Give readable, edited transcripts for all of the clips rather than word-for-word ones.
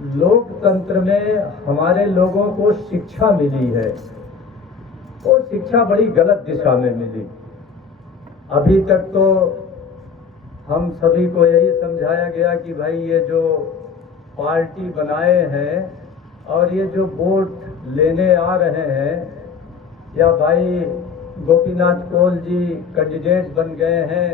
लोकतंत्र में हमारे लोगों को शिक्षा मिली है, वो शिक्षा बड़ी गलत दिशा में मिली। अभी तक तो हम सभी को यही समझाया गया कि भाई ये जो पार्टी बनाए हैं और ये जो वोट लेने आ रहे हैं, या भाई गोपीनाथ कोल जी कैंडिडेट बन गए हैं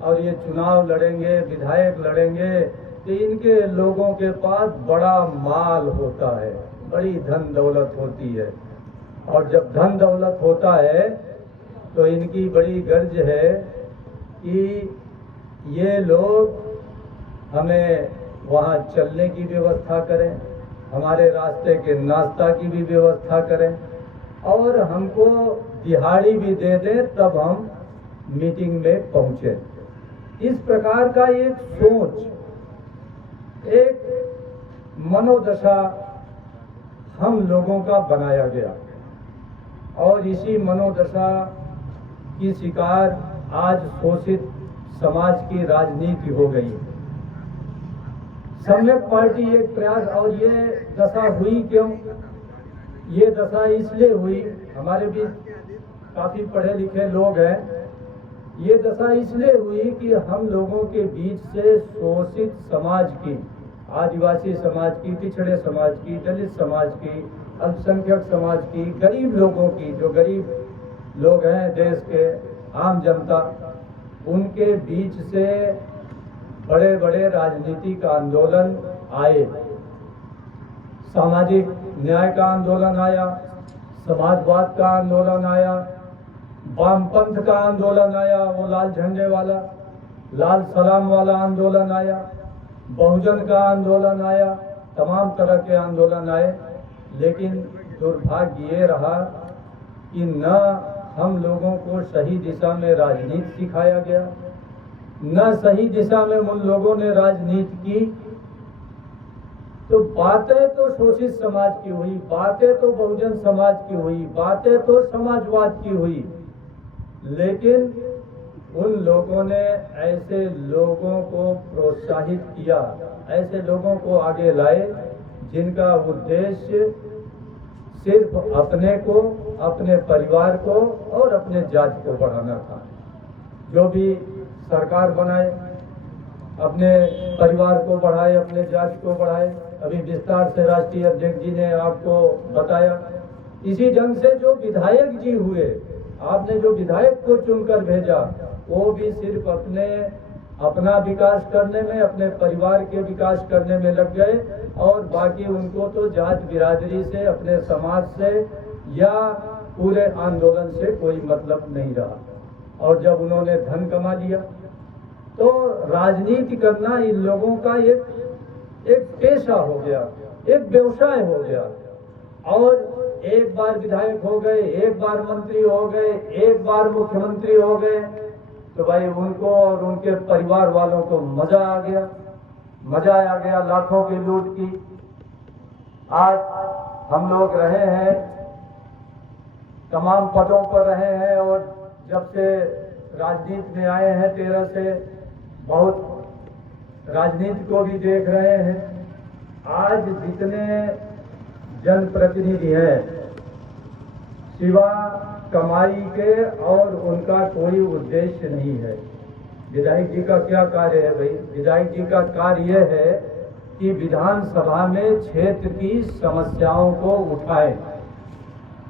और ये चुनाव लड़ेंगे, विधायक लड़ेंगे, तो इनके लोगों के पास बड़ा माल होता है, बड़ी धन दौलत होती है। और जब धन दौलत होता है तो इनकी बड़ी गर्ज है कि ये लोग हमें वहाँ चलने की व्यवस्था करें, हमारे रास्ते के नाश्ता की भी व्यवस्था करें और हमको दिहाड़ी भी दे दें, तब हम मीटिंग में पहुँचे। इस प्रकार का एक सोच, एक मनोदशा हम लोगों का बनाया गया और इसी मनोदशा की शिकार आज शोषित समाज की राजनीति हो गई। सम्यक पार्टी एक प्रयास, और ये दशा हुई क्यों? ये दशा इसलिए हुई, हमारे बीच काफी पढ़े लिखे लोग हैं, ये दशा इसलिए हुई कि हम लोगों के बीच से शोषित समाज की, आदिवासी समाज की, पिछड़े समाज की, दलित समाज की, अल्पसंख्यक समाज की, गरीब लोगों की, जो गरीब लोग हैं देश के, आम जनता, उनके बीच से बड़े बड़े राजनीतिक आंदोलन आए। सामाजिक न्याय का आंदोलन आया, समाजवाद का आंदोलन आया, वामपंथ का आंदोलन आया, वो लाल झंडे वाला, लाल सलाम वाला आंदोलन आया, बहुजन का आंदोलन आया, तमाम तरह के आंदोलन आए। लेकिन दुर्भाग्य ये रहा कि न हम लोगों को सही दिशा में राजनीति सिखाया गया, न सही दिशा में उन लोगों ने राजनीति की। तो बातें तो शोषित समाज की हुई, बातें तो बहुजन समाज की हुई, बातें तो समाजवाद की हुई, लेकिन उन लोगों ने ऐसे लोगों को प्रोत्साहित किया, ऐसे लोगों को आगे लाए जिनका उद्देश्य सिर्फ अपने को, अपने परिवार को और अपने जाति को बढ़ाना था। जो भी सरकार बनाए, अपने परिवार को बढ़ाए, अपने जाति को बढ़ाए। अभी विस्तार से राष्ट्रीय अध्यक्ष जी ने आपको बताया। इसी ढंग से जो विधायक जी हुए, आपने जो विधायक को चुनकर भेजा, वो भी सिर्फ अपना विकास करने में, अपने परिवार के विकास करने में लग गए और बाकी उनको तो जात बिरादरी से, अपने समाज से या पूरे आंदोलन से कोई मतलब नहीं रहा। और जब उन्होंने धन कमा लिया तो राजनीति करना इन लोगों का एक पेशा हो गया, एक व्यवसाय हो गया। और एक बार विधायक हो गए, एक बार मंत्री हो गए, एक बार मुख्यमंत्री हो गए, तो भाई उनको और उनके परिवार वालों को मजा आ गया लाखों की लूट की। आज हम लोग रहे हैं, तमाम पदों पर रहे हैं और जब से राजनीति में आए हैं 13 से, बहुत राजनीति को भी देख रहे हैं। आज जितने जनप्रतिनिधि हैं, सिवा कमाई के और उनका कोई उद्देश्य नहीं है। विधायक जी का क्या कार्य है भाई? विधायक जी का कार्य यह है कि विधानसभा में क्षेत्र की समस्याओं को उठाए।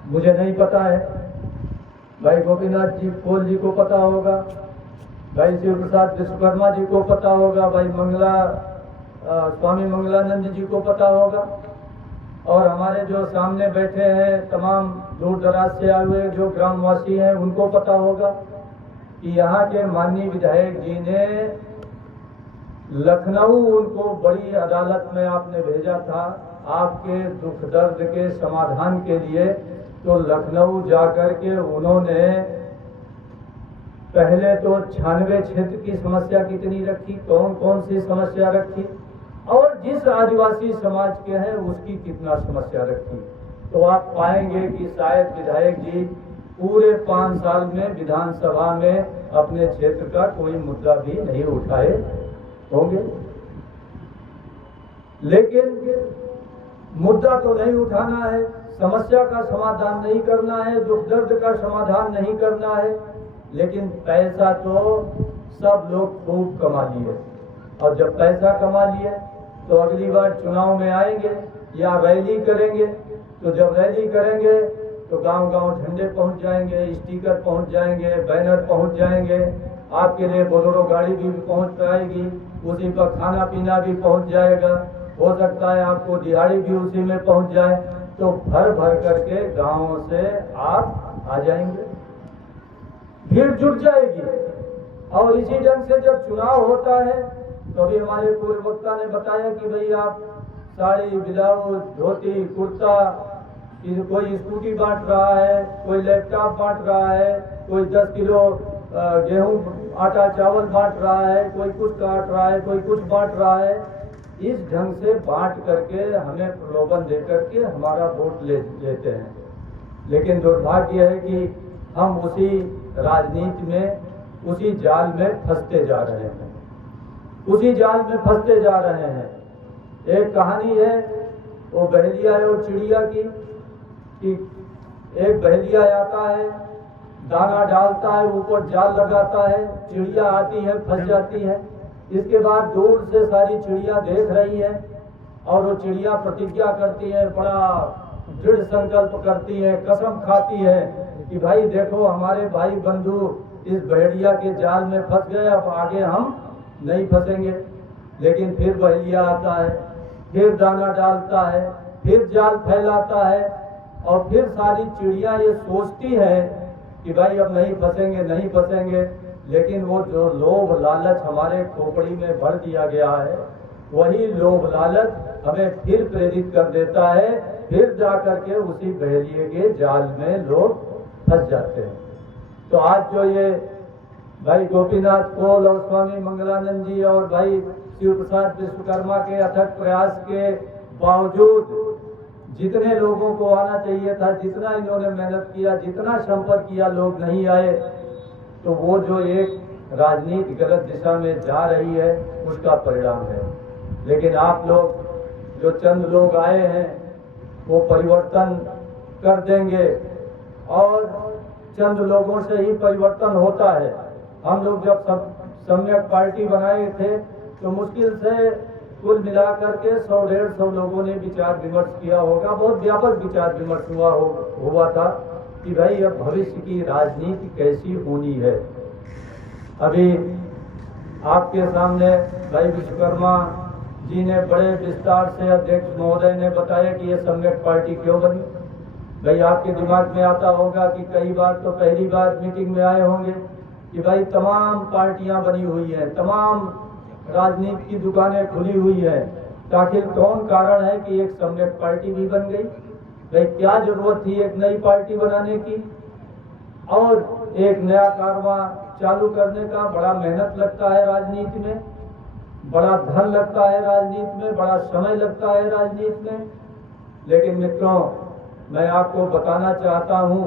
मुझे नहीं पता है, भाई गोपीनाथ जी कोल जी को पता होगा, भाई शिव प्रसाद विश्वकर्मा जी को पता होगा, भाई स्वामी मंगलानंद जी को पता होगा, और हमारे जो सामने बैठे हैं तमाम दूर दराज से आए हुए जो ग्रामवासी हैं उनको पता होगा कि यहाँ के माननीय विधायक जी ने लखनऊ, उनको बड़ी अदालत में आपने भेजा था आपके दुख दर्द के समाधान के लिए। तो लखनऊ जाकर के उन्होंने पहले तो 96 क्षेत्र की समस्या कितनी रखी, कौन कौन सी समस्या रखी, और जिस आदिवासी समाज के हैं उसकी कितना समस्या रखी। तो आप पाएंगे कि शायद विधायक जी पूरे 5 साल में विधानसभा में अपने क्षेत्र का कोई मुद्दा भी नहीं उठाए होंगे। लेकिन मुद्दा तो नहीं उठाना है, समस्या का समाधान नहीं करना है, दुख दर्द का समाधान नहीं करना है, लेकिन पैसा तो सब लोग खूब कमा लिए। और जब पैसा कमा लिए तो अगली बार चुनाव में आएंगे या रैली करेंगे, तो जब रैली करेंगे तो गांव-गांव झंडे पहुंच जाएंगे, स्टिकर पहुंच जाएंगे, बैनर पहुंच जाएंगे, आपके लिए बोलेरो गाड़ी भी पहुंच पाएगी, उसी पर खाना पीना भी पहुंच जाएगा, हो सकता है आपको दिहाड़ी भी उसी में पहुंच जाए, तो भर भर करके गांवों से आप आ जाएंगे, भीड़ जुट जाएगी। और इसी ढंग से जब चुनाव होता है तो अभी हमारे पूर्व वक्ता ने बताया कि भाई आप साड़ी, ब्लाउज, धोती, कुर्ता, कोई स्कूटी बांट रहा है, कोई लैपटॉप बांट रहा है, कोई 10 किलो गेहूं, आटा, चावल बांट रहा है, कोई कुछ काट रहा है, कोई कुछ बांट रहा है। इस ढंग से बांट करके हमें प्रलोभन दे करके हमारा वोट लेते हैं। लेकिन दुर्भाग्य है कि हम उसी राजनीति में, उसी जाल में फंसते जा रहे हैं, उसी जाल में फंसते जा रहे हैं। एक कहानी है वो बहेलिया और चिड़िया की, कि एक बहेलिया आता है, दाना डालता है, ऊपर जाल लगाता है, चिड़िया आती है, फंस जाती है। इसके बाद दूर से सारी चिड़िया देख रही है और वो चिड़िया प्रतिज्ञा करती है, बड़ा दृढ़ संकल्प करती है, कसम खाती है कि भाई देखो हमारे भाई बंधु इस भेड़िया के जाल में फंस गए, अब आगे हम नहीं फंसेंगे। लेकिन फिर बहेलिया आता है, फिर दाना डालता है, फिर जाल फैलाता है और फिर सारी चिड़िया ये सोचती है कि भाई अब नहीं फंसेंगे, नहीं फंसेंगे। लेकिन वो जो लोभ लालच हमारे खोपड़ी में भर दिया गया है, वही लोभ लालच हमें फिर प्रेरित कर देता है, फिर जाकर के उसी बहेलिए के जाल में लोग फंस जाते हैं। तो आज जो ये भाई गोपीनाथ कोल और स्वामी मंगलानंद जी और भाई शिव प्रसाद विश्वकर्मा के अथक प्रयास के बावजूद जितने लोगों को आना चाहिए था, जितना इन्होंने मेहनत किया, जितना संपर्क किया, लोग नहीं आए, तो वो जो एक राजनीति गलत दिशा में जा रही है उसका परिणाम है। लेकिन आप लोग जो चंद लोग आए हैं वो परिवर्तन कर देंगे और चंद लोगों से ही परिवर्तन होता है। हम लोग जब सम्यक पार्टी बनाए थे तो मुश्किल से कुल मिलाकर के 100-150 लोगों ने विचार विमर्श किया होगा, बहुत व्यापक विचार विमर्श हुआ था कि भाई अब भविष्य की राजनीति कैसी होनी है। अभी आपके सामने भाई विश्वकर्मा जी ने बड़े विस्तार से अध्यक्ष महोदय ने बताया कि ये सम्यक पार्टी क्यों बनी। भाई आपके दिमाग में आता होगा कि कई बार तो पहली बार मीटिंग में आए होंगे कि भाई तमाम पार्टियां बनी हुई हैं, तमाम राजनीति की दुकानें खुली हुई है, तो आखिर कौन कारण है कि एक सम्यक पार्टी भी बन गई। भाई क्या जरूरत थी एक नई पार्टी बनाने की, और एक नया कारवां चालू करने का बड़ा मेहनत लगता है राजनीति में, बड़ा धन लगता है राजनीति में, बड़ा समय लगता है राजनीति में। लेकिन मित्रों, मैं आपको बताना चाहता हूं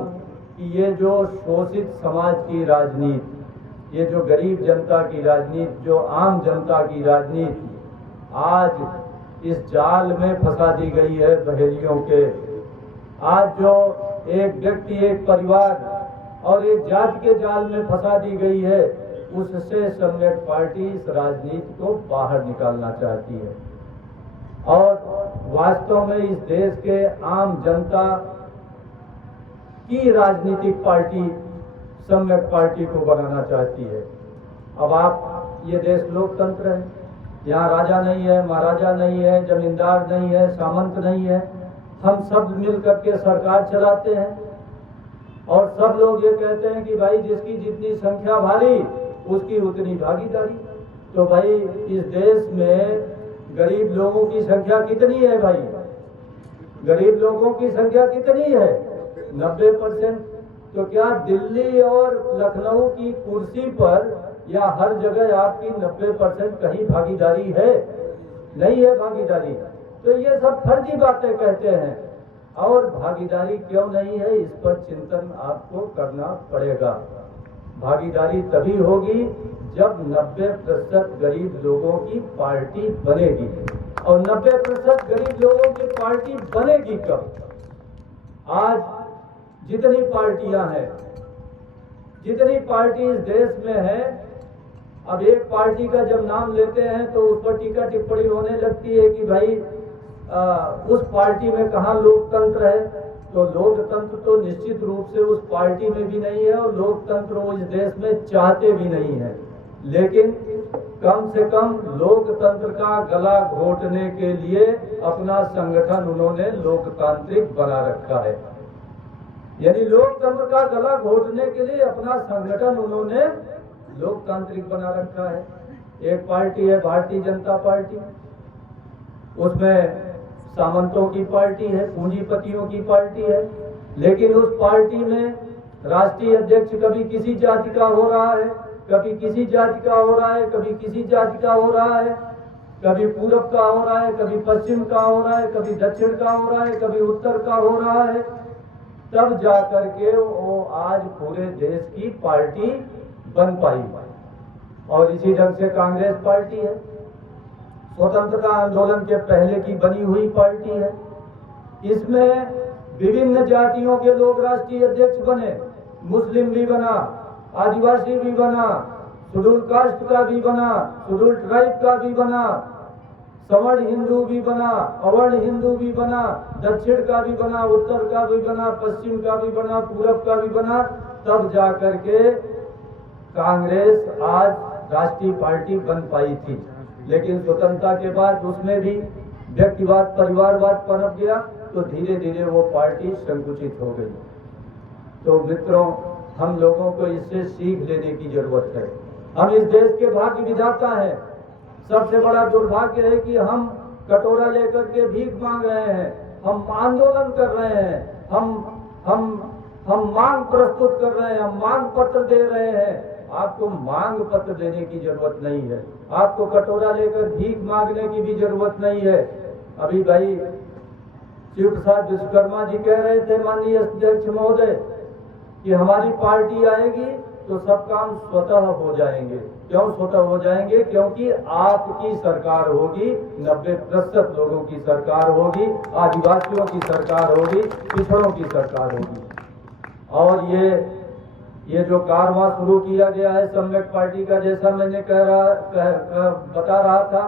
कि ये जो शोषित समाज की राजनीति, ये जो गरीब जनता की राजनीति, जो आम जनता की राजनीति आज इस जाल में फंसा दी गई है बहेलियों के। आज जो एक व्यक्ति, एक परिवार और एक जाति के जाल में फंसा दी गई है, उससे सम्यक पार्टी इस राजनीति को बाहर निकालना चाहती है और वास्तव में इस देश के आम जनता की राजनीतिक पार्टी सम्यक पार्टी को बनाना चाहती है। अब आप, ये देश लोकतंत्र है, यहाँ राजा नहीं है, महाराजा नहीं है, जमींदार नहीं है, सामंत नहीं है, हम सब मिल करके सरकार चलाते हैं और सब लोग ये कहते हैं कि भाई जिसकी जितनी संख्या भारी उसकी उतनी भागीदारी। तो भाई इस देश में गरीब लोगों की संख्या कितनी है भाई? गरीब लोगों की संख्या कितनी है? 90%। तो क्या दिल्ली और लखनऊ की कुर्सी पर या हर जगह आपकी 90% कहीं भागीदारी है? नहीं है भागीदारी। तो ये सब फर्जी बातें कहते हैं। और भागीदारी क्यों नहीं है, इस पर चिंतन आपको करना पड़ेगा। भागीदारी तभी होगी जब 90% गरीब लोगों की पार्टी बनेगी। और 90% गरीब लोगों की पार्टी बनेगी कब? आज जितनी पार्टियां हैं, जितनी पार्टी इस देश में है, अब एक पार्टी का जब नाम लेते हैं तो उस पर टीका टिप्पणी होने लगती है कि भाई उस पार्टी में कहाँ लोकतंत्र है। तो लोकतंत्र तो निश्चित रूप से उस पार्टी में भी नहीं है और लोकतंत्र वो इस देश में चाहते भी नहीं है। लेकिन कम से कम लोकतंत्र का गला घोटने के लिए अपना संगठन उन्होंने लोकतांत्रिक बना रखा है। यानी लोकतंत्र का गला घोटने के लिए अपना संगठन उन्होंने लोकतांत्रिक बना रखा है। एक पार्टी है भारतीय जनता पार्टी, उसमें सामंतों की पार्टी है, पूंजीपतियों की पार्टी है। लेकिन उस पार्टी में राष्ट्रीय अध्यक्ष कभी किसी जाति का हो रहा है, कभी किसी जाति का हो रहा है, कभी किसी जाति का हो रहा है, कभी पूरब का हो रहा है, कभी पश्चिम का हो रहा है, कभी दक्षिण का हो रहा है, कभी उत्तर का हो रहा है। तब जाकर के वो आज पूरे देश की पार्टी बन पाई। और इसी ढंग से कांग्रेस पार्टी है, स्वतंत्रता आंदोलन के पहले की बनी हुई पार्टी है। इसमें विभिन्न जातियों के लोग राष्ट्रीय अध्यक्ष बने, मुस्लिम भी बना, आदिवासी भी बना, शेड्यूल कास्ट का भी बना, शेड्यूल ट्राइब का भी बना, सवर्ण हिंदू भी बना, अवर्ण हिंदू भी बना, दक्षिण का भी बना, उत्तर का भी बना, पश्चिम का भी बना, पूरब का भी बना। तब जाकर के कांग्रेस आज राष्ट्रीय पार्टी बन पाई थी। लेकिन स्वतंत्रता के बाद उसमें भी व्यक्तिवाद परिवारवाद पनप गया, तो धीरे धीरे वो पार्टी संकुचित हो गई। तो मित्रों, हम लोगों को इससे सीख लेने की जरूरत है। हम इस देश के भाग्य विधाता हैं। सबसे बड़ा दुर्भाग्य है कि हम कटोरा लेकर के भीख मांग रहे हैं, हम आंदोलन कर रहे हैं, हम मांग प्रस्तुत कर रहे हैं, हम मांग पत्र दे रहे हैं। आपको मांग पत्र देने की जरूरत नहीं है, आपको कटोरा लेकर भीख मांगने की भी जरूरत नहीं है। अभी भाई शिव प्रसाद विश्वकर्मा जी कह रहे थे, माननीय अध्यक्ष महोदय, कि हमारी पार्टी आएगी तो सब काम स्वतः हो जाएंगे। क्यों स्वतः हो जाएंगे? क्योंकि आपकी सरकार होगी, 90% लोगों की सरकार होगी, आदिवासियों की सरकार होगी, पिछड़ों की सरकार होगी। और ये जो कारवां शुरू किया गया है सम्यक पार्टी का, जैसा मैंने बता रहा था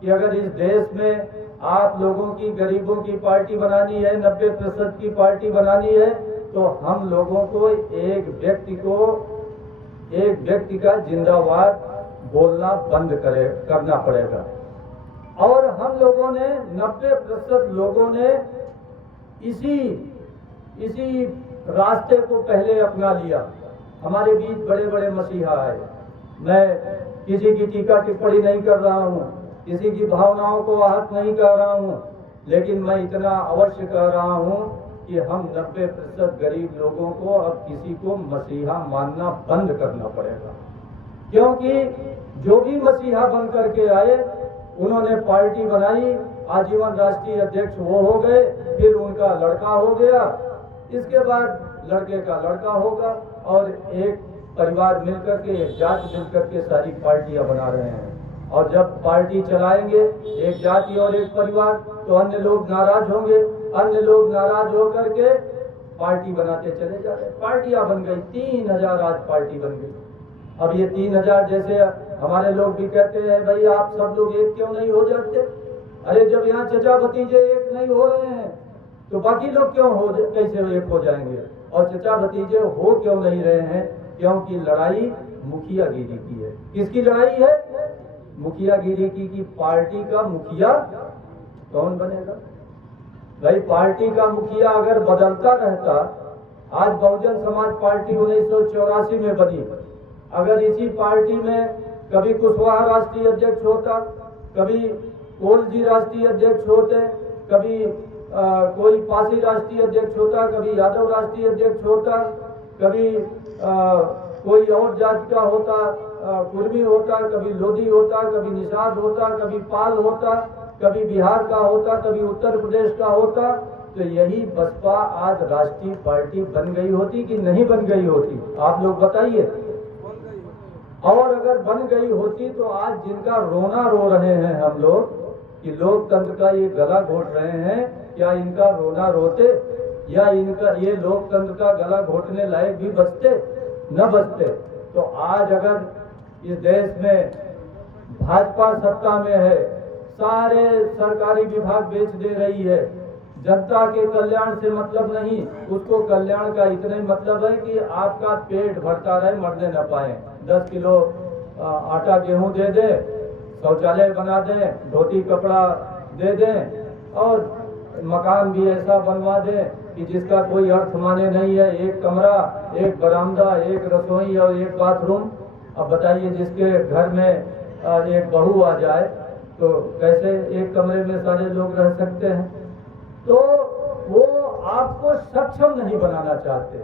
कि अगर इस देश में आप लोगों की, गरीबों की पार्टी बनानी है, 90% की पार्टी बनानी है, तो हम लोगों को एक व्यक्ति का जिंदाबाद बोलना बंद करना पड़ेगा। और हम लोगों ने 90% लोगों ने इसी रास्ते को पहले अपना लिया। हमारे बीच बड़े बड़े मसीहा आए। मैं किसी की टीका टिप्पणी नहीं कर रहा हूँ, किसी की भावनाओं को आहत नहीं कर रहा हूँ, लेकिन मैं इतना अवश्य कह रहा हूँ कि हम 90% गरीब लोगों को अब किसी को मसीहा मानना बंद करना पड़ेगा। क्योंकि जो भी मसीहा बन करके आए, उन्होंने पार्टी बनाई, आजीवन राष्ट्रीय अध्यक्ष वो हो गए, फिर उनका लड़का हो गया, इसके बाद लड़के का लड़का होगा, और एक परिवार मिलकर के, एक जाति मिलकर के सारी पार्टियां बना रहे हैं। और जब पार्टी चलाएंगे एक जाति और एक परिवार, तो अन्य लोग नाराज होंगे, अन्य लोग नाराज होकर के पार्टी बनाते चले जा रहे। पार्टियां बन गई, 3000 आज पार्टी बन गई। अब ये 3000, जैसे हमारे लोग भी कहते हैं, भाई आप सब लोग एक क्यों नहीं हो जाते? अरे जब यहाँ चचा भतीजे एक नहीं हो रहे हैं, तो बाकी लोग कैसे एक हो जाएंगे? और चचा भतीजे हो क्यों नहीं रहे हैं? क्योंकि लड़ाई मुखियागिरी की है। किसकी लड़ाई है? मुखियागिरी की पार्टी का मुखिया कौन बनेगा? भाई पार्टी का मुखिया अगर बदलता रहता, आज बहुजन समाज पार्टी 1984 में बनी, अगर इसी पार्टी में कभी कुशवाहा राष्ट्रीय अध्यक्ष होता, कभी कोल जी राष्ट्रीय अध्यक्ष होते, कभी कोई पासी राष्ट्रीय अध्यक्ष होता, कभी यादव राष्ट्रीय अध्यक्ष होता, कभी कोई और जाति का होता, कुर्मी होता, कभी लोधी होता, कभी निषाद होता, कभी पाल होता, कभी बिहार का होता, कभी उत्तर प्रदेश का होता, तो यही बसपा आज राष्ट्रीय पार्टी बन गई होती कि नहीं बन गई होती? आप लोग बताइए। और अगर बन गई होती तो आज जिनका रोना रो रहे हैं हम लोग, कि लोकतंत्र का ये गला घोट रहे हैं, क्या इनका रोना रोते या इनका ये लोकतंत्र का गला घोटने लायक भी बचते न बचते। तो आज अगर इस देश में भाजपा सत्ता में है, सारे सरकारी विभाग बेच दे रही है, जनता के कल्याण से मतलब नहीं, उसको कल्याण का इतना ही मतलब है कि आपका पेट भरता रहे, मरने न पाए। 10 किलो आटा गेहूं दे दे, शौचालय बना दें, धोती कपड़ा दे दें और मकान भी ऐसा बनवा दें कि जिसका कोई अर्थ माने नहीं है। एक कमरा, एक बरामदा, एक रसोई और एक बाथरूम। अब बताइए, जिसके घर में एक बहू आ जाए तो कैसे एक कमरे में सारे लोग रह सकते हैं? तो वो आपको सक्षम नहीं बनाना चाहते,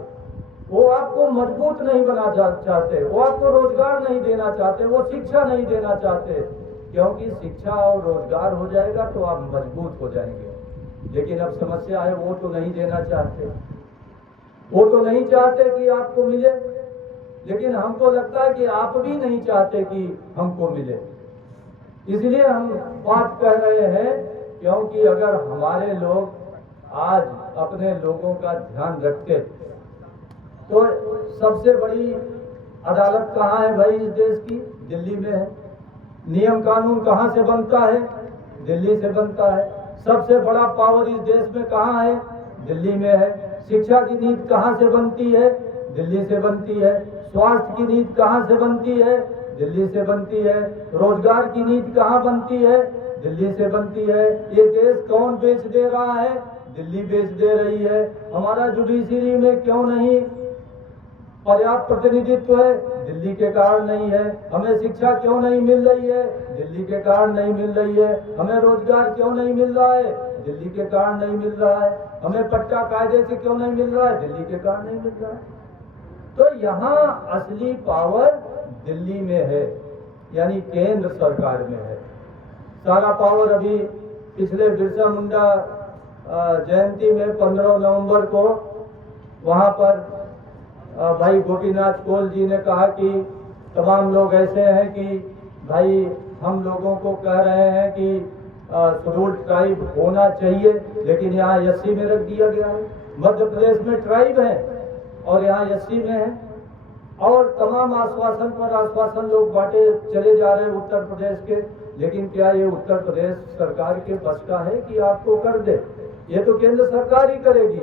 वो आपको मजबूत नहीं बनाना चाहते, वो आपको रोजगार नहीं देना चाहते, वो शिक्षा नहीं देना चाहते, क्योंकि शिक्षा और रोजगार हो जाएगा तो आप मजबूत हो जाएंगे। लेकिन अब समस्या है, वो तो नहीं देना चाहते, वो तो नहीं चाहते कि आपको मिले। लेकिन हमको लगता है कि आप भी नहीं चाहते कि हमको मिले, इसलिए हम बात कर रहे हैं। क्योंकि अगर हमारे लोग आज अपने लोगों का ध्यान रखते तो सबसे बड़ी अदालत कहाँ है भाई इस देश की? दिल्ली में है। नियम कानून कहाँ से बनता है? दिल्ली से बनता है। सबसे बड़ा पावर इस देश में कहाँ है? दिल्ली में है। शिक्षा की नीति कहाँ से बनती है? दिल्ली से बनती है। स्वास्थ्य की नीति कहाँ से बनती है? दिल्ली से बनती है। रोजगार की नीति कहाँ बनती है? दिल्ली से बनती है। ये देश कौन बेच दे रहा है? दिल्ली बेच दे रही है। हमारा जुडिशरी में क्यों नहीं पर्याप्त प्रतिनिधित्व है? दिल्ली के कारण नहीं है। हमें शिक्षा क्यों नहीं मिल रही है? दिल्ली के कारण नहीं मिल रही है। हमें रोजगार क्यों नहीं मिल रहा है? दिल्ली के कारण नहीं मिल रहा है। हमें पट्टा कायदे से क्यों नहीं मिल रहा है? दिल्ली के कारण नहीं मिल रहा है। तो यहाँ असली पावर दिल्ली में है, यानी केंद्र सरकार में है। सारा पावर अभी पिछले बिरसा मुंडा जयंती में 15 नवंबर को वहाँ पर भाई गोपीनाथ कोल जी ने कहा कि तमाम लोग ऐसे हैं कि भाई हम लोगों को कह रहे हैं कि शेड्यूल्ड ट्राइब होना चाहिए, लेकिन यहाँ एससी में रख दिया गया है। मध्य प्रदेश में ट्राइब है और यहाँ एससी में है। और तमाम आश्वासन पर आश्वासन लोग बांटे चले जा रहे हैं उत्तर प्रदेश के। लेकिन क्या ये उत्तर प्रदेश सरकार के बस का है कि आपको कर दे? ये तो केंद्र सरकार ही करेगी।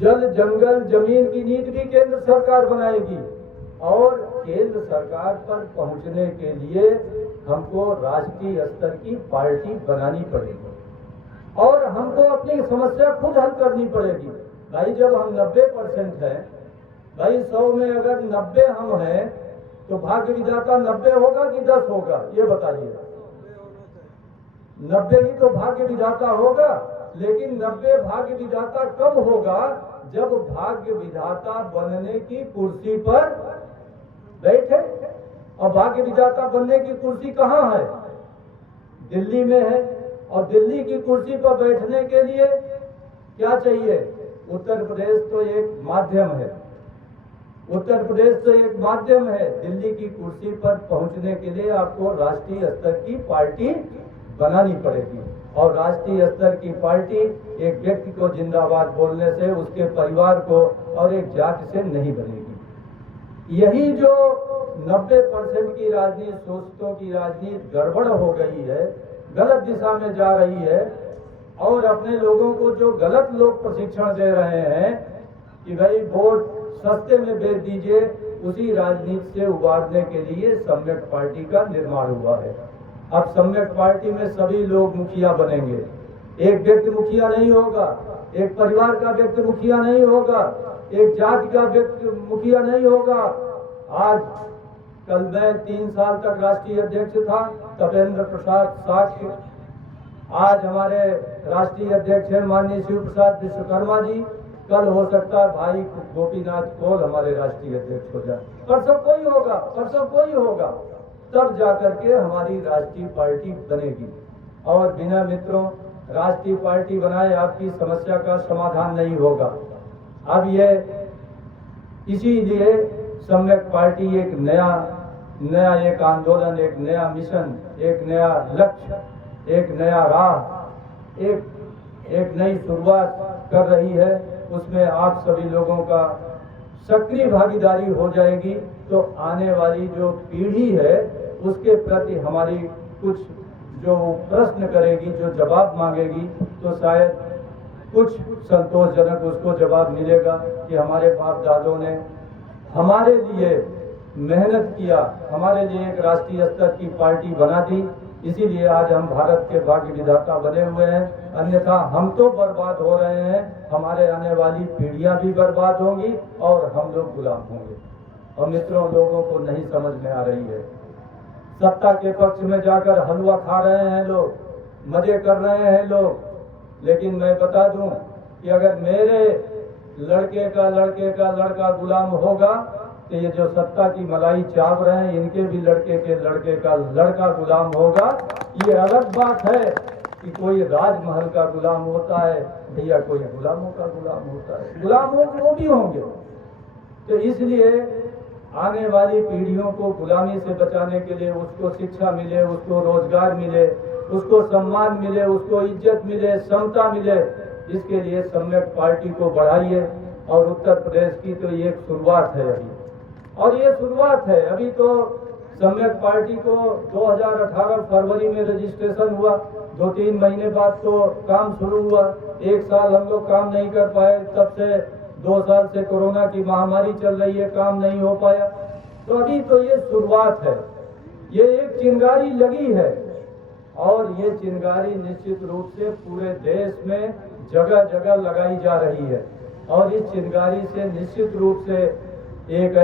जल जंगल जमीन की नीति भी केंद्र सरकार बनाएगी। और केंद्र सरकार पर पहुंचने के लिए हमको राष्ट्रीय स्तर की पार्टी बनानी पड़ेगी और हमको अपनी समस्या खुद हल करनी पड़ेगी। भाई जब हम 90% हैं, भाई 100 में अगर 90 हम हैं तो भाग्य विधाता 90 होगा कि 10 होगा? ये बताइए। 90 ही तो भाग्य विधाता होगा। लेकिन 90 भाग्य विधाता कब होगा? जब भाग्य विधाता बनने की कुर्सी पर बैठे। और भाग्य विधाता बनने की कुर्सी कहाँ है? दिल्ली में है। और दिल्ली की कुर्सी पर बैठने के लिए क्या चाहिए? उत्तर प्रदेश तो एक माध्यम है। उत्तर प्रदेश तो एक माध्यम है। दिल्ली की कुर्सी पर पहुंचने के लिए आपको राष्ट्रीय स्तर की पार्टी बनानी पड़ेगी। और राष्ट्रीय स्तर की पार्टी एक व्यक्ति को जिंदाबाद बोलने से, उसके परिवार को और एक जाति से नहीं बनेगी। यही जो 90% की राजनीति, शोषितों की राजनीति गड़बड़ हो गई है, गलत दिशा में जा रही है। और अपने लोगों को जो गलत लोग प्रशिक्षण दे रहे हैं कि भाई वोट सस्ते में बेच दीजिए, उसी राजनीति से उबारने के लिए सम्यक पार्टी का निर्माण हुआ है। अब सम्यक पार्टी में सभी लोग मुखिया बनेंगे। एक व्यक्ति मुखिया नहीं होगा, एक परिवार का व्यक्ति मुखिया नहीं होगा, एक जाति का व्यक्ति मुखिया नहीं होगा। आज कल मैं 3 साल तक राष्ट्रीय अध्यक्ष था, तपेंद्र प्रसाद साक्य। आज हमारे राष्ट्रीय अध्यक्ष हैं माननीय शिव प्रसाद विश्वकर्मा जी। कल हो सकता है भाई गोपीनाथ कोल हमारे राष्ट्रीय अध्यक्ष हो जाए। परसों कोई होगा, परसों कोई होगा, तब जाकर के हमारी राष्ट्रीय पार्टी बनेगी। और बिना मित्रों राष्ट्रीय पार्टी बनाए आपकी समस्या का समाधान नहीं होगा। अब ये इसीलिए सम्यक पार्टी एक नया एक आंदोलन, एक नया मिशन, एक नया लक्ष्य एक नया राह, एक नई शुरुआत कर रही है, उसमें आप सभी लोगों का सक्रिय भागीदारी हो जाएगी तो आने वाली जो पीढ़ी है उसके प्रति हमारी कुछ जो प्रश्न करेगी, जो जवाब मांगेगी, तो शायद कुछ संतोषजनक उसको जवाब मिलेगा कि हमारे बाप दादों ने हमारे लिए मेहनत किया, हमारे लिए एक राष्ट्रीय स्तर की पार्टी बना दी, इसीलिए आज हम भारत के भाग्य विधाता बने हुए हैं। अन्यथा हम तो बर्बाद हो रहे हैं, हमारे आने वाली पीढ़ियां भी बर्बाद होंगी और हम लोग गुलाम होंगे। और मित्रों, लोगों को नहीं समझ में आ रही है। सत्ता के पक्ष में जाकर हलवा खा रहे हैं लोग, मजे कर रहे हैं लोग, लेकिन मैं बता दूं कि अगर मेरे लड़के का लड़का गुलाम होगा तो ये जो सत्ता की मलाई चाव रहे हैं इनके भी लड़के का लड़का गुलाम होगा। ये अलग बात है कि कोई राजमहल का गुलाम होता है, भैया कोई गुलामों का गुलाम होता है, गुलाम वो भी होंगे। तो इसलिए आने वाली पीढ़ियों को गुलामी से बचाने के लिए उसको शिक्षा मिले, उसको रोजगार मिले, उसको सम्मान मिले, उसको इज्जत मिले, समता मिले, इसके लिए सम्यक पार्टी को बढ़ाइए। और उत्तर प्रदेश की तो ये एक शुरुआत है अभी, और ये शुरुआत है। अभी तो सम्यक पार्टी को 2018 फरवरी में रजिस्ट्रेशन हुआ, 2-3 महीने बाद तो काम शुरू हुआ। 1 साल हम लोग काम नहीं कर पाए, तब से 2 साल से कोरोना की महामारी चल रही है, काम नहीं हो पाया। तो अभी तो ये शुरुआत है, ये एक चिंगारी लगी है और ये चिंगारी निश्चित रूप से पूरे देश में जगह जगह लगाई जा रही है। और इस चिंगारी से निश्चित रूप से एक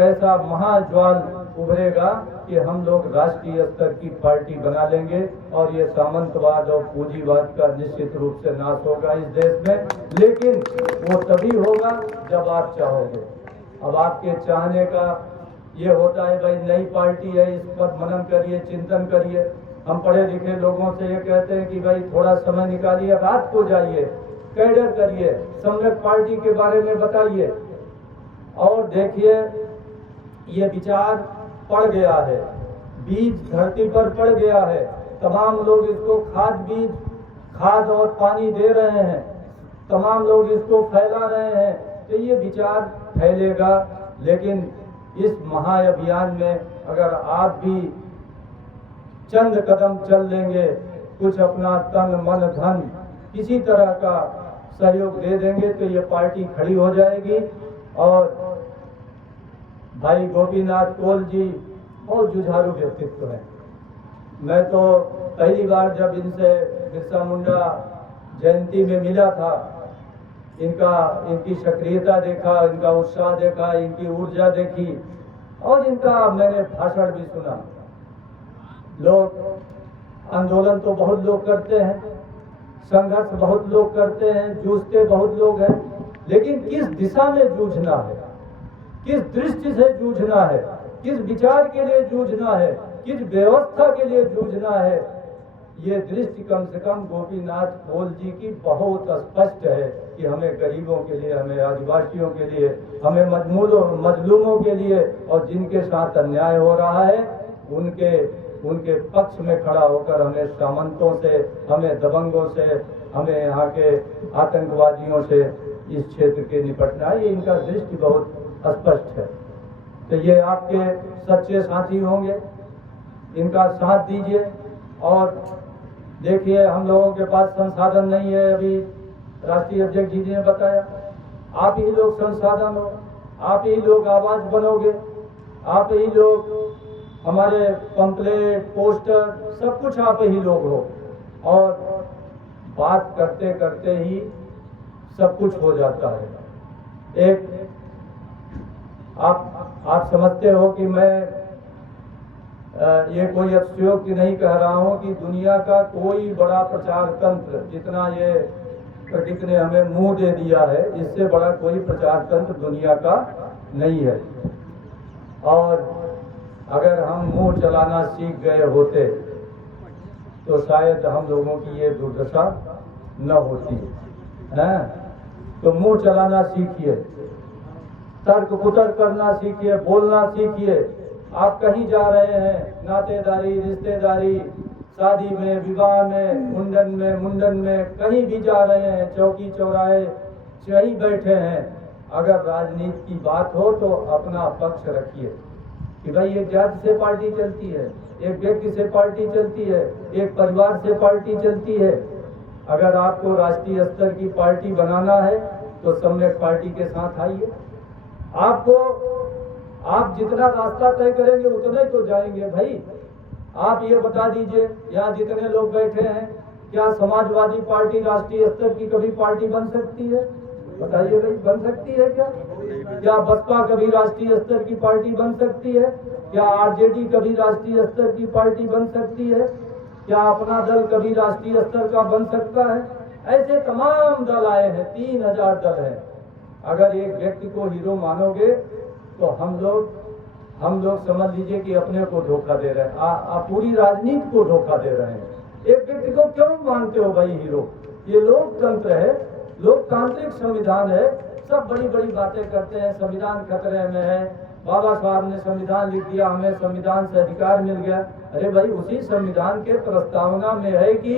ऐसा महाज्वाल उभरेगा कि हम लोग राष्ट्रीय स्तर की पार्टी बना लेंगे और ये सामंतवाद और पूंजीवाद का निश्चित रूप से नाश होगा इस देश में। लेकिन वो तभी होगा जब आप चाहोगे। अब आपके चाहने का ये होता है, भाई नई पार्टी है, इस पर मनन करिए, चिंतन करिए। हम पढ़े लिखे लोगों से ये कहते हैं कि भाई थोड़ा समय निकालिए, रात को जाइए, कैडर करिए, सम्यक पार्टी के बारे में बताइए और देखिए ये विचार पड़ गया है, बीज धरती पर पड़ गया है। तमाम लोग इसको खाद और पानी दे रहे हैं, तमाम लोग इसको फैला रहे हैं, तो ये विचार फैलेगा। लेकिन इस महाअभियान में अगर आप भी चंद कदम चल लेंगे, कुछ अपना तन मन धन किसी तरह का सहयोग दे देंगे तो ये पार्टी खड़ी हो जाएगी। और भाई गोपीनाथ कोल जी बहुत जुझारू व्यक्तित्व है। मैं तो पहली बार जब इनसे बिरसा मुंडा जयंती में मिला था, इनकी सक्रियता देखा, इनका उत्साह देखा, इनकी ऊर्जा देखी और इनका मैंने भाषण भी सुना। लोग आंदोलन तो बहुत लोग करते हैं, संघर्ष बहुत लोग करते हैं, जूझते बहुत लोग हैं, लेकिन किस दिशा में जूझना है, किस दृष्टि से जूझना है, किस विचार के लिए जूझना है, किस व्यवस्था के लिए जूझना है, ये दृष्टि कम से कम गोपीनाथ कोल जी की बहुत स्पष्ट है कि हमें गरीबों के लिए, हमें आदिवासियों के लिए, हमें मजलूमों के लिए और जिनके साथ अन्याय हो रहा है उनके पक्ष में खड़ा होकर हमें सामंतों से, हमें दबंगों से, हमें यहाँ के आतंकवादियों से इस क्षेत्र के निपटना है। ये इनका दृष्टि बहुत स्पष्ट है। तो ये आपके सच्चे साथी होंगे, इनका साथ दीजिए। और देखिए हम लोगों के पास संसाधन नहीं है, अभी राष्ट्रीय अध्यक्ष जी ने बताया, आप ही लोग संसाधन हो, आप ही लोग आवाज बनोगे, आप ही लोग हमारे पंपलेट, पोस्टर, सब कुछ आप ही लोग हो। और बात करते करते ही सब कुछ हो जाता है। एक आप समझते हो कि मैं ये कोई अतिशयोक्ति नहीं कह रहा हूं कि दुनिया का कोई बड़ा प्रचार तंत्र, जितना ये प्रकृति ने हमें मुंह दे दिया है, इससे बड़ा कोई प्रचार तंत्र दुनिया का नहीं है। और अगर हम मुंह चलाना सीख गए होते तो शायद हम लोगों की ये दुर्दशा न होती है। तो मुंह चलाना सीखिए, तर्क कुतर्क करना सीखिए, बोलना सीखिए। आप कहीं जा रहे हैं, नातेदारी, रिश्तेदारी, शादी में, विवाह में, मुंडन में कहीं भी जा रहे हैं, चौकी चौराहे कहीं बैठे हैं, अगर राजनीति की बात हो तो अपना पक्ष रखिए कि भाई एक जाति से पार्टी चलती है, एक व्यक्ति से पार्टी चलती है, एक परिवार से पार्टी चलती है। अगर आपको राष्ट्रीय स्तर की पार्टी बनाना है तो सम्यक पार्टी के साथ आइए। आप जितना रास्ता तय करेंगे उतना ही तो जाएंगे भाई। आप ये बता दीजिए, यहाँ जितने लोग बैठे हैं, क्या समाजवादी पार्टी राष्ट्रीय स्तर की कभी पार्टी बन सकती है? बताइए भाई, बन सकती है क्या? क्या बसपा कभी राष्ट्रीय स्तर की पार्टी बन सकती है? क्या आरजेडी कभी राष्ट्रीय स्तर की पार्टी बन सकती है? क्या अपना दल कभी राष्ट्रीय स्तर का बन सकता है? ऐसे तमाम दल आए हैं, 3000 दल है। अगर एक व्यक्ति को हीरो मानोगे तो हम लोग समझ लीजिए कि अपने को धोखा दे रहे हैं, आप पूरी राजनीति को धोखा दे रहे हैं। एक व्यक्ति को क्यों मानते हो भाई हीरो? ये लोकतंत्र है, लोकतांत्रिक संविधान है, सब बड़ी बड़ी बातें करते हैं, संविधान खतरे में है, बाबा साहब ने संविधान लिख दिया, हमें संविधान से अधिकार मिल गया। अरे भाई, उसी संविधान के प्रस्तावना में है कि